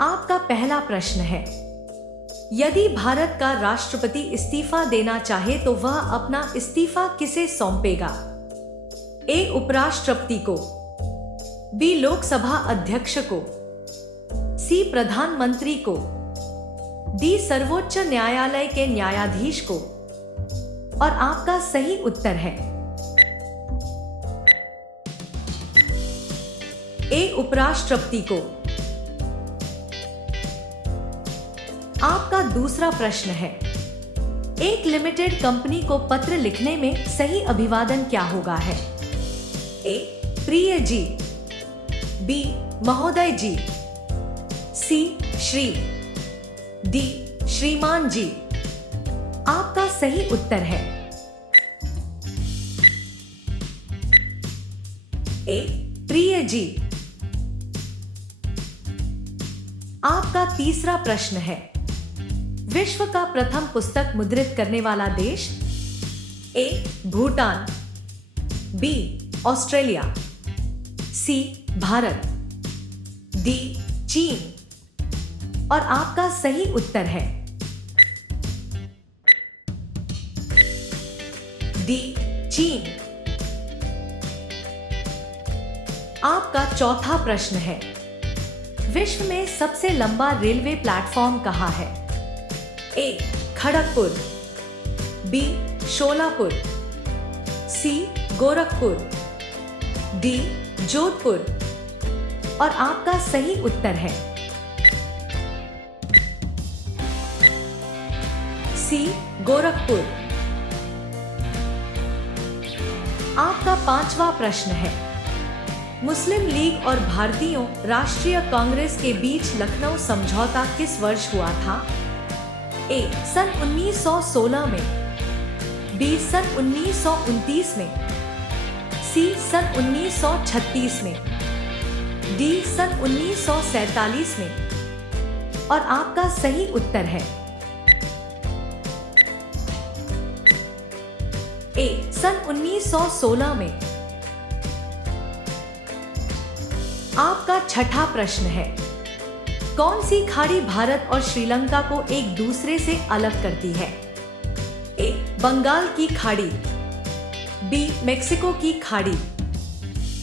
आपका पहला प्रश्न है, यदि भारत का राष्ट्रपति इस्तीफा देना चाहे तो वह अपना इस्तीफा किसे सौंपेगा? ए. उपराष्ट्रपति को, बी. लोकसभा अध्यक्ष को, सी. प्रधानमंत्री को, डी. सर्वोच्च न्यायालय के न्यायाधीश को। और आपका सही उत्तर है ए. उपराष्ट्रपति को। आपका दूसरा प्रश्न है, एक लिमिटेड कंपनी को पत्र लिखने में सही अभिवादन क्या होगा है? ए. प्रिय जी, बी. महोदय जी, सी. श्री, डी. श्रीमान जी। आपका सही उत्तर है ए. प्रिय जी। आपका तीसरा प्रश्न है, विश्व का प्रथम पुस्तक मुद्रित करने वाला देश? ए. भूटान, बी. ऑस्ट्रेलिया, सी. भारत, डी. चीन। और आपका सही उत्तर है डी. चीन। आपका चौथा प्रश्न है, विश्व में सबसे लंबा रेलवे प्लेटफॉर्म कहाँ है? ए. खड़गपुर, बी. शोलापुर, सी. गोरखपुर, डी. जोधपुर। और आपका सही उत्तर है सी. गोरखपुर। आपका पांचवा प्रश्न है, मुस्लिम लीग और भारतीयों राष्ट्रीय कांग्रेस के बीच लखनऊ समझौता किस वर्ष हुआ था? ए. सन 1916 में, बी. सन 1929 में, सी. सन 1936 में, डी. सन 1947 में। और आपका सही उत्तर है ए. सन 1916 में। आपका छठा प्रश्न है, कौन सी खाड़ी भारत और श्रीलंका को एक दूसरे से अलग करती है? ए. बंगाल की खाड़ी, बी. मेक्सिको की खाड़ी,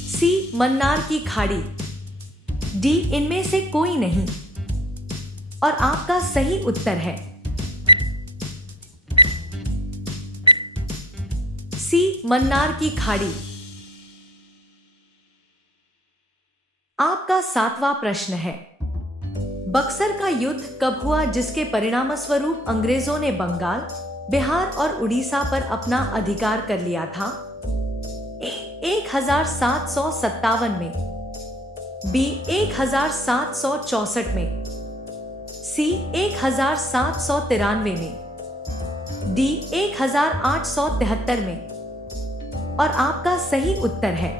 सी. मन्नार की खाड़ी, डी. इनमें से कोई नहीं। और आपका सही उत्तर है सी. मन्नार की खाड़ी। आपका सातवां प्रश्न है, बक्सर का युद्ध कब हुआ जिसके परिणामस्वरूप अंग्रेजों ने बंगाल, बिहार और उड़ीसा पर अपना अधिकार कर लिया था? ए. 1757 में, बी. 1764 में, सी. 1793 में, डी. 1873 में। और आपका सही उत्तर है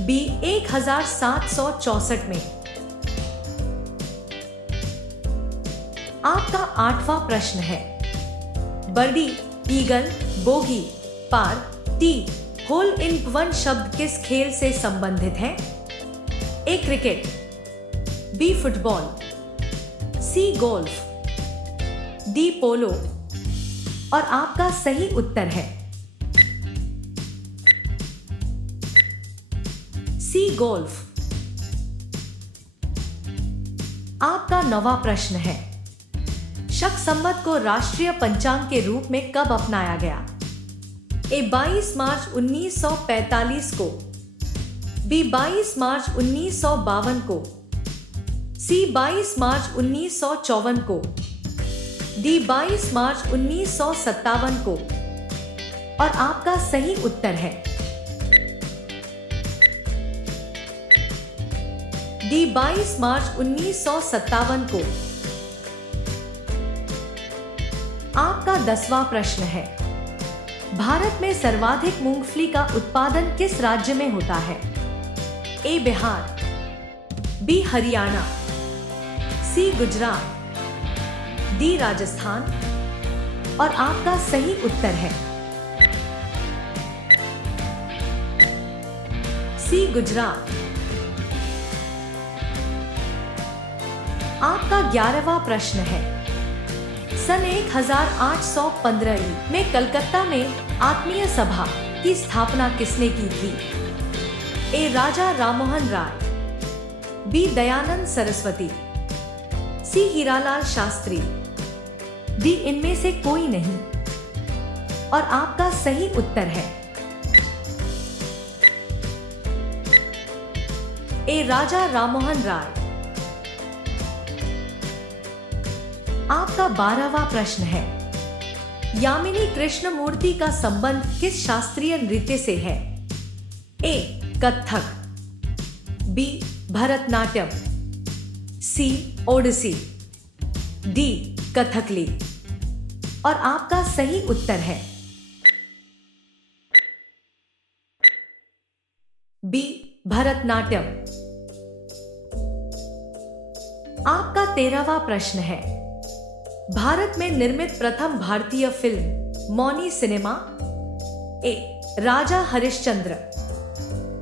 बी. 1764 में। आपका आठवां प्रश्न है, birdie, eagle, bogey, par, tee, hole in one शब्द किस खेल से संबंधित है? A. Cricket, B. Football, C. Golf, D. Polo. और आपका सही उत्तर है सी. गोल्फ। आपका नौवां प्रश्न है, शक संवत को राष्ट्रीय पंचांग के रूप में कब अपनाया गया? ए. 22 मार्च 1945 को, बी. 22 मार्च 1952 को, सी. 22 मार्च 1954 को, डी. 22 मार्च 1957 को। और आपका सही उत्तर है डी. 22 मार्च 1957 को। आपका 10वां प्रश्न है, भारत में सर्वाधिक मूंगफली का उत्पादन किस राज्य में होता है? ए. बिहार, बी. हरियाणा, सी. गुजरात, डी. राजस्थान। और आपका सही उत्तर है सी. गुजरात। आपका 11वां प्रश्न है, सन 1815 में कलकत्ता में आत्मीय सभा की स्थापना किसने की थी? ए राजा राममोहन राय, बी दयानंद सरस्वती, सी हीरालाल शास्त्री, डी इनमें से कोई नहीं। और आपका सही उत्तर है ए राजा राममोहन राय। आपका 12वां प्रश्न है, यामिनी कृष्णमूर्ति का संबंध किस शास्त्रीय नृत्य से है? ए कथक, बी भरतनाट्यम, सी ओडिसी, डी कथकली। और आपका सही उत्तर है बी भरतनाट्यम। आपका 13वां प्रश्न है, भारत में निर्मित प्रथम भारतीय फिल्म मौनी सिनेमा? ए राजा हरिश्चंद्र,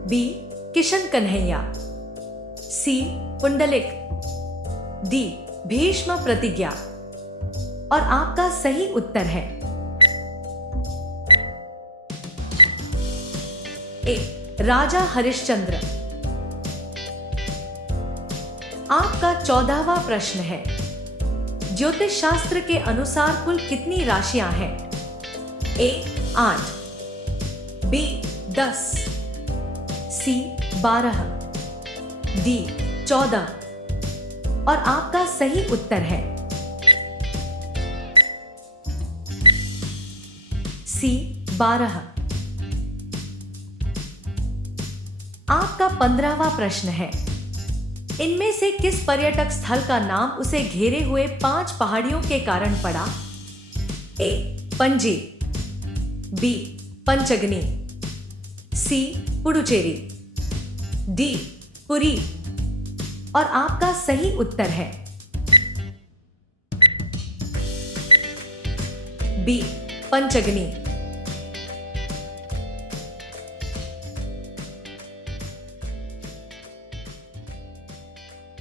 बी किशन कन्हैया, सी पुंडलिक, डी भीष्म प्रतिज्ञा। और आपका सही उत्तर है ए राजा हरिश्चंद्र। आपका 14वां प्रश्न है, ज्योतिष शास्त्र के अनुसार कुल कितनी राशियां हैं? ए 8, बी 10, सी 12, डी 14। और आपका सही उत्तर है सी 12। आपका 15वां प्रश्न है, इनमें से किस पर्यटक स्थल का नाम उसे घेरे हुए 5 पहाड़ियों के कारण पड़ा? ए पणजी, बी पंचगनी, सी पुडुचेरी, डी पुरी। और आपका सही उत्तर है बी पंचगनी।